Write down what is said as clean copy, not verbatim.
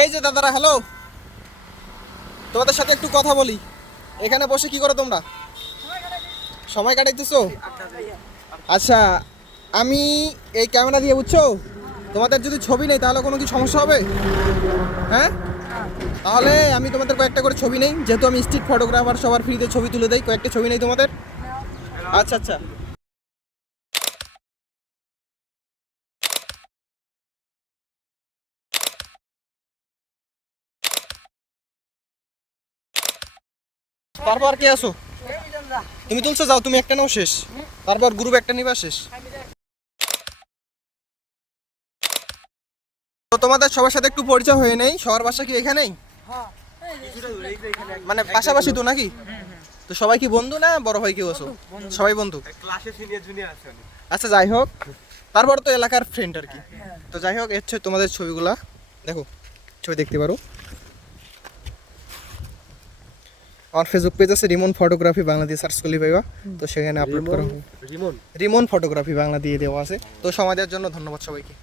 এই যে দাদারা, হ্যালো, তোমাদের সাথে একটু কথা বলি। এখানে বসে কি করো তোমরা? সময় কাটাইতেছো? আচ্ছা, আমি এই ক্যামেরা দিয়ে, বুঝছো, তোমাদের যদি ছবি নেই তাহলে কোনো কি সমস্যা হবে? হ্যাঁ, তাহলে আমি তোমাদের কয়েকটা করে ছবি নেই, যেহেতু আমি স্ট্রিট ফটোগ্রাফার, সবার ফ্রিতে ছবি তুলে দেই। কয়েকটা ছবি নেই তোমাদের? আচ্ছা আচ্ছা। তারপর কে আসো? তুমি তুলছো, যাও, তুমি একটা নাও, শেষ। তারপর গ্রুপ একটা নিবা, শেষ। তো তোমাদের সবার সাথে একটু পরিচয় হয়ে নেই। সবার বাসা কি এখানেই? মানে পাশাপাশি তো নাকি? তো সবাই কি বন্ধু না বড় ভাই কেউ আছো? সবাই বন্ধু। ক্লাসে সিনিয়র জুনিয়র আছে অনেক। আচ্ছা, যাই হোক, তারপর তো এলাকার ফ্রেন্ড আর কি। তো যাই হোক, হচ্ছে তোমাদের ছবিগুলা দেখো, ছবি দেখতে পারো। আমার ফেসবুক পেজ আছে রিমন ফটোগ্রাফি বাংলা দিয়ে সার্চ করলে পাইবা। তো সেখানে আপলোড করা হবে। রিমন রিমন ফটোগ্রাফি বাংলা দিয়ে দেওয়া আছে। তো সময় দেওয়ার জন্য ধন্যবাদ সবাইকে।